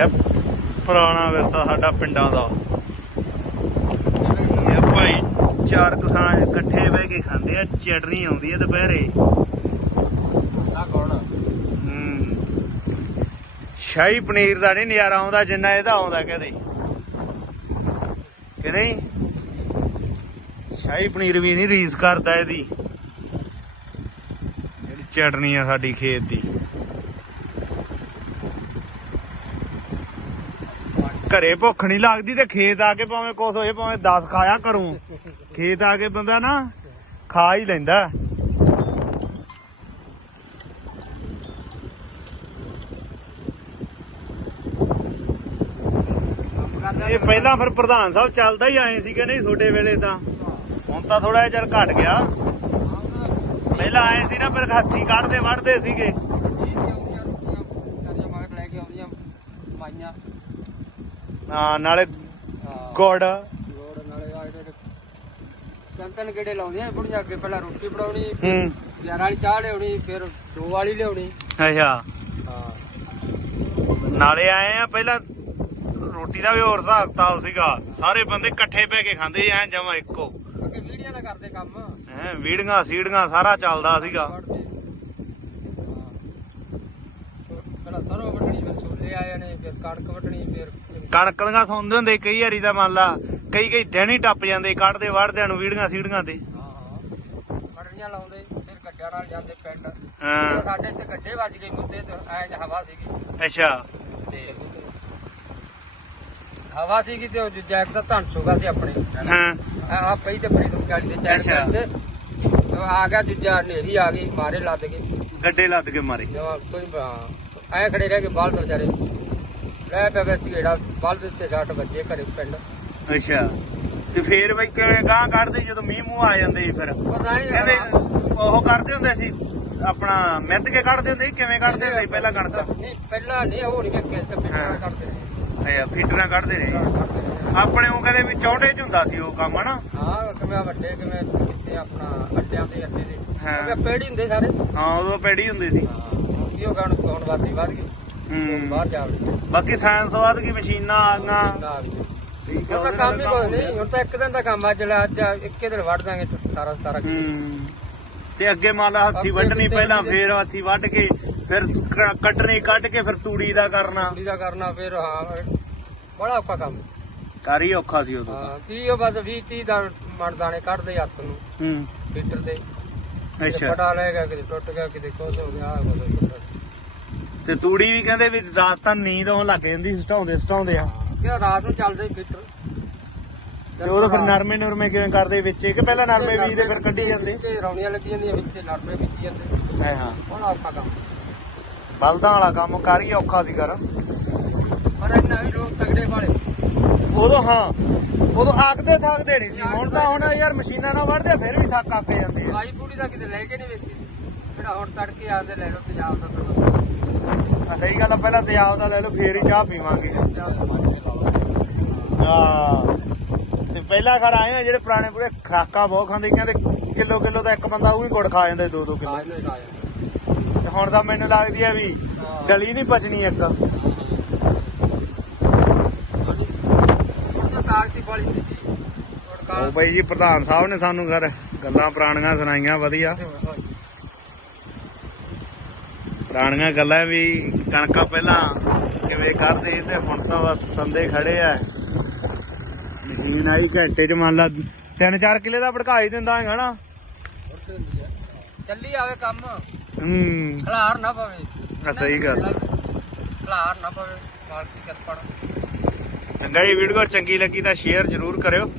ਹੈ। ਪੁਰਾਣਾ ਵਿਰਸਾ ਸਾਡਾ ਪਿੰਡਾਂ ਦਾ। ਇਹ ਭਾਈ ਚਾਰ ਕਿਸਾਨ ਇਕੱਠੇ ਬਹਿ ਕੇ ਖਾਂਦੇ ਆ ਚਟਨੀ ਆਉਂਦੀ ਹੈ ਦੁਪਹਿਰੇ। ਆ ਕੌਣ ਹੂੰ। ਸ਼ਾਹੀ ਪਨੀਰ ਦਾ ਨਹੀਂ ਨਜ਼ਾਰਾ ਆਉਂਦਾ ਜਿੰਨਾ ਇਹਦਾ ਆਉਂਦਾ ਕਹਦੇ ਕਿ ਨਹੀਂ? ਸ਼ਾਹੀ ਪਨੀਰ ਵੀ ਨਹੀਂ ਰੀਸ ਕਰਦਾ ਇਹਦੀ। ਜਿਹੜੀ ਚਟਨੀ ਆ ਸਾਡੀ ਖੇਤ ਦੀ। ਘਰੇ ਭੁੱਖ ਨਹੀਂ ਲੱਗਦੀ ਤੇ ਖੇਤ ਆ ਕੇ ਭਾਵੇਂ ਕੁਛ ਹੋਏ, ਭਾਵੇਂ 10 ਖਾਇਆ ਕਰੂੰ। ਖੇਤ ਆ ਕੇ ਬੰਦਾ ਨਾ ਖਾ ਹੀ ਲੈਂਦਾ। ਇਹ ਪਹਿਲਾਂ ਫਿਰ ਪ੍ਰਧਾਨ ਸਾਹਿਬ ਚੱਲਦਾ ਹੀ ਆਏ ਸੀਗੇ ਨਹੀਂ ਛੋਟੇ ਵੇਲੇ ਤਾਂ? ਹੁਣ ਤਾਂ ਥੋੜਾ ਜਿਹਾ ਚੱਲ ਘਟ ਗਿਆ। ਪਹਿਲਾਂ ਆਏ ਸੀ ਨਾ ਫਿਰ ਹਾਥੀ ਕੱਢਦੇ ਵੜਦੇ ਸੀਗੇ। ਹਾਂ ਨਾਲੇ ਗੁੜ। ਰੋਡ ਨਾਲੇ ਆ ਜਿਹੜੇ ਕੰਕਨ ਕਿਹੜੇ ਲਾਉਂਦੇ ਆ ਬੁੜੀਆਂ ਅੱਗੇ ਪਹਿਲਾਂ ਰੋਟੀ ਬਣਾਉਣੀ ਹੂੰ। 11 ਵਾਲੀ ਚਾਹ ਲਿਆਉਣੀ ਫਿਰ ਦੋ ਵਾਲੀ ਲਿਆਉਣੀ। ਅੱਛਾ। ਹਾਂ। ਨਾਲੇ ਆਏ ਆ ਪਹਿਲਾਂ ਰੋਟੀ ਦਾ ਵੀ ਹੋਰ ਹਿਸਾਬ ਕਿਤਾਬ ਸੀਗਾ। ਸਾਰੇ ਬੰਦੇ ਇਕੱਠੇ ਬਹਿ ਕੇ ਖਾਂਦੇ ਐ ਜਮਾ ਇੱਕੋ। ਅੱਗੇ ਵੀਡੀਓ ਦਾ ਕਰਦੇ ਕੰਮ। ਹੈ ਵੀੜੀਆਂ ਸੀੜੀਆਂ ਸਾਰਾ ਚੱਲਦਾ ਸੀਗਾ। ਵੜਦੇ। ਹਾਂ। ਪਹਿਲਾਂ ਸਰੋਂ ਫਿਰ ਕਣਕ ਵੱਢਣੀ ਫਿਰ ਕਣਕ ਦੀਆਂ ਸੁਣਦੇ ਹੁੰਦੇ ਕਈ ਵਾਰੀ ਤਾਂ ਮੰਨ ਲਾ ਕਈ ਕਈ ਦਿਨ ਹੀ ਟੱਪ ਜਾਂਦੇ ਕੱਢਦੇ ਵੜਦਿਆਂ ਨੂੰ ਵੀੜੀਆਂ ਸੀੜੀਆਂ ਤੇ। ਹਾਂ ਹਾਂ। ਵੱਢਣੀਆਂ ਲਾਉਂਦੇ ਫਿਰ ਗੱਡਿਆਂ ਨਾਲ ਜਾਂਦੇ ਪਿੰਡ। ਹਾਂ। ਫਿਰ ਸਾਡੇ ਇੱਥੇ ਗੱਡੇ ਵੱਜ ਗਏ ਮੁੱਦੇ ਤੇ ਐ ਜ ਹਵਾ ਸੀਗੀ। ਅੱਛਾ। ਤੇ ਹਵਾ ਸੀਗੀ ਤੇ ਉਹ ਜੈਕ ਦਾ ਧੰਨ ਸੁਗਾ ਸੀ ਆਪਣੇ ਹਾਂ ਆ ਪਈ ਤੇ ਨੂੰ ਗਾੜੀ ਦੇ ਅੱਛਾ। ਤੇ। ਆ ਗਿਆ ਦੂਜਾ ਹਨੇਰੀ ਆ ਗਈ ਮਾਰੇ ਲੱਦ ਗਏ। ਗੱਡੇ ਲੱਦ ਕੇ ਮਾਰੇ। ਜਵਾ ਕੋਈ ਐ ਖੜੇ ਰਹਿ ਕੇ ਬਾਲ ਵਿਚਾਰੇ ਲੈ ਪਿਆ ਵਿੱਚ ਜਿਹੜਾ ਬਲ ਦੇ ਉੱਤੇ ਛੱਟ ਵੱਜੇ ਘਰੇ ਪਿੰਡ। ਅੱਛਾ। ਤੇ ਫੇਰ ਬਈ ਕਿਵੇਂ ਗਾਂ ਕੱਢਦੇ ਜਦੋਂ ਮੀਂਹ ਮੂੰਹ ਆ ਜਾਂਦੇ ਸੀ ਫਿਰ? ਪਤਾ ਨਹੀਂ ਕਹਿੰਦੇ ਉਹ ਕਰਦੇ ਹੁੰਦੇ ਸੀ ਆਪਣਾ ਮਿੱਧ ਕੇ ਕੱਢਦੇ ਹੁੰਦੇ ਸੀ ਕਿਵੇਂ ਕੱਢਦੇ ਹੁੰਦੇ ਸੀ ਪਹਿਲਾਂ ਕਣਕ? ਨਹੀਂ ਪਹਿਲਾਂ ਨਹੀਂ ਉਹ ਨਹੀਂ ਵੇਖਿਆ ਤੇ ਪਿੰਡਾਂ ਨੇ ਅੱਛਾ ਫੀਟਰਾਂ ਕੱਢਦੇ ਨੇ ਆਪਣੇ ਉਹ ਕਹਿੰਦੇ ਵੀ ਚੌੜੇ ਚ ਹੁੰਦਾ ਸੀ ਉਹ ਕੰਮ ਹਨਾ? ਹਾਂ ਕਿਵੇਂ ਵੱਡੇ ਕਿਵੇਂ ਕਿਤੇ ਆਪਣਾ ਅੱਡਿਆਂ ਦੇ ਅੱਡੇ ਦੇ। ਹਾਂ। ਪੇੜੀ ਹੁੰਦੇ ਸਾਰੇ। ਹਾਂ ਉਦੋਂ ਪੈੜੀ ਹੁੰਦੀ ਸੀ। ਹਾਂ ਕੀ ਉਹ ਗਾਣ ਕੌਣ ਵਾਦੀ ਵੱਧ ਗਈ। ਹੂੰ। ਬਾਹਰ ਜਾਵੜੇ ਬਾਕੀ ਸਾਇੰਸ ਵੱਧ ਗਈ ਮਸ਼ੀਨਾਂ ਆ ਗਈਆਂ? ਆ ਠੀਕ ਆ, ਹੁਣ ਤਾਂ ਉਹਦੇ ਕੰਮ ਹੀ ਕੋਈ ਨਹੀਂ ਹੁਣ ਤਾਂ ਇੱਕ ਦਿਨ ਦਾ ਕੰਮ ਆ ਜਿਹੜਾ ਅੱਜ ਇੱਕੇ ਦਿਨ ਵੱਢ ਦਾਂਗੇ 17 17 ਕਿਲੋ। ਹੂੰ। ਤੇ ਅੱਗੇ ਮੰਨ ਲਾ ਹੱਥੀ ਅੱਗੇ ਵੱਢਣੀ ਕਿਤੇ ਪਹਿਲਾਂ ਕਿਤੇ- ਫੇਰ ਹੱਥੀ ਵੱਢ ਕੇ ਫਿਰ ਕ- ਕੱਟਣੀ ਕੱਢ ਕੇ ਫਿਰ ਤੂੜੀ ਦਾ ਕਰਨਾ। ਕੁੜੀ ਦਾ ਕਰਨਾ ਫਿਰ ਹਾਂ ਬੜਾ ਔਖਾ ਕੰਮ। ਕਰ ਹੀ ਔਖਾ ਸੀ ਉਦੋਂ ਤਾਂ। ਹਾਂ ਕੀ ਉਹ ਬਸ 20 30 ਦਾ ਮਣ ਦਾਣੇ ਕੱਢਦੇ ਹੱਥ ਨੂੰ ਹੂੰ। ਫੀਟਰ ਤੇ। ਅੱਛਾ। ਪਟਾ ਲੈ ਗਿਆ ਕਿਤੇ ਟੁੱਟ ਗਿਆ ਕਿਤੇ ਕੁਝ ਹੋ ਗਿਆ ਆਹ ਕੁਛ ਹੋ ਗਿਆ। ਤੇ ਤੂੜੀ ਵੀ ਕਹਿੰਦੇ ਵੀ ਰਾਤ ਤਾਂ ਨੀਂਦ ਆਉਣ ਲੱਗ ਜਾਂਦੀ ਸਟਾਉਂਦੇ ਸਟਾਉਂਦੇ ਆ। ਕਿ ਰਾਤ ਨੂੰ ਚੱਲਦੇ ਫੀਟਰ ਤੇ ਉਦੋਂ ਫਿਰ ਨਰਮੇ ਨਰਮੇ ਕਿਵੇਂ ਕਰਦੇ ਵਿੱਚ? ਕਿ ਪਹਿਲਾਂ ਨਰਮੇ ਬੀਜ ਦੇ ਫਿਰ ਕੱਢੀ ਜਾਂਦੇ। ਤੇ ਰੌਣੀਆਂ ਲੱਗੀਆਂ ਜਾਂਦੀਆਂ ਵਿੱਚ ਤੇ ਨਰਮੇ ਬੀਜੀ ਜਾਂਦੇ। ਹਾਂ ਹਾਂ। ਬੜਾ ਔਖਾ ਕੰਮ। ਬਲਦਾਂ ਵਾਲਾ ਕੰਮ ਕਰ ਹੀ ਔਖਾ ਸੀ ਕਰ ਪਰ ਇੰਨਾ ਵੀ ਲੋਕ ਤਗੜੇ ਵਾਲੇ। ਉਦੋਂ ਹਾਂ। ਉਦੋਂ ਆਕਦੇ ਥੱਕਦੇ ਨਹੀਂ ਸੀ। ਹੁਣ ਤਾਂ ਹੁਣ ਯਾਰ ਮਸ਼ੀਨਾਂ ਨਾਲ ਵੜਦੇ ਆ, ਫਿਰ ਵੀ ਥੱਕ ਆਕੇ ਜਾਂਦੇ ਆ। ਆਈ ਪੂੜੀ ਦਾ ਕਿਤੇ ਲੈ ਕੇ ਨਹੀਂ ਵੇਚੀ। ਜਿਹੜਾ ਹੁਣ ਤੜਕੇ ਆਉਂਦੇ ਲੈ ਲਓ ਪੰਜਾਬ ਦਾ ਆ ਸਹੀ ਗੱਲ ਆ ਪਹਿਲਾਂ ਤੇਜ਼ਾਬ ਦਾ ਲੈ ਲਓ ਫੇਰ ਹੀ ਚਾਹ ਪੀਵਾਂਗੇ। ਹਾਂ। ਤੇ ਪਹਿਲਾਂ ਘਰ ਆਏ ਆ ਜਿਹੜੇ ਪੁਰਾਣੇ ਪੂਰੇ ਖਰਾਕਾਂ ਬਹੁਤ ਖਾਂਦੇ ਕਹਿੰਦੇ ਕਿਲੋ ਕਿਲੋ ਦਾ ਇੱਕ ਬੰਦਾ ਉਹ ਵੀ ਗੁੜ ਖਾ ਜਾਂਦਾ ਦੋ ਦੋ ਕਿਲੋ ਤੇ ਹੁਣ ਤਾਂ ਮੈਨੂੰ ਲੱਗਦੀ ਆ ਵੀ ਗਲੀ ਨਹੀਂ ਪਚਣੀ ਇੱਕ ਉਹਦਾ ਕਾਗਜ਼ ਦੀ ਪਾਲੀ ਦਿੱਤੀ ਹੁਣ ਉਹ ਬਾਈ ਜੀ ਪ੍ਰਧਾਨ ਸਾਹਿਬ ਨੇ ਸਾਨੂੰ ਘਰ ਗੱਲਾਂ ਪੁਰਾਣੀਆਂ ਸੁਣਾਈਆਂ ਵਧੀਆ। ਪੁਰਾਣੀਆਂ ਗੱਲਾਂ ਵੀ ਕਣਕਾਂ ਪਹਿਲਾਂ ਕਿਵੇਂ ਕਰਦੇ ਸੀ ਤੇ ਹੁਣ ਤਾਂ ਬਸ ਸੰਦੇ ਖੜੇ ਆ। ਮਸ਼ੀਨ ਆਈ ਘੰਟੇ ਚ ਮੰਨ ਲਾ 3-4 ਕਿਲੇ ਦਾ ਭੜਕਾ ਹੀ ਦਿੰਦਾ ਹੈਗਾ ਨਾ। ਚੱਲੀ ਆਵੇ ਕੰਮ। ਹੂੰ। ਖਲਾਰ ਨਾ ਪਵੇ। ਆ ਸਹੀ ਗੱਲ। ਖਲਾਰ ਨਾ ਪਵੇ ਮਾਲਕੀ ਕਿਰਪਾ ਨਾਲ। ਚੰਗਾ ਜੀ ਵੀਡੀਓ ਚੰਗੀ ਲੱਗੀ ਤਾਂ ਸ਼ੇਅਰ ਜ਼ਰੂਰ ਕਰਿਓ।